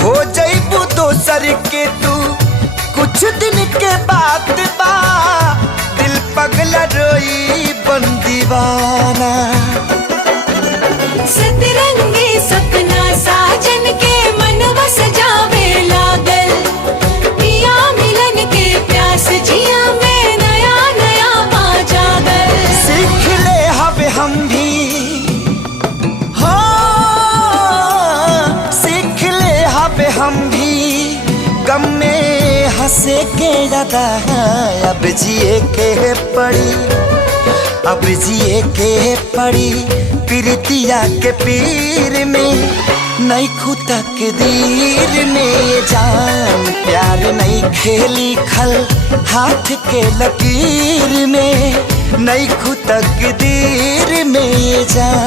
हो जइबू दोसर के तू कुछ दिन के बाद बा, दिल पगला रोई बन दीवाना। सतरंगी सपना साजन के मनवा सजावे लागल, पिया मिलन के प्यास जिया में नया नया पा जागल। सीख ले हवे हम भी हो, सीख ले हवे हम भी गम में हंसे के ज्यादा। अब जिए के पड़ी, अब जिए के पड़ी प्रीतिया के पीर में, नहीं खुदा के दीर में जान। प्यार नहीं खेली खल हाथ के लकीर में, नहीं खुदा के दीर में जान।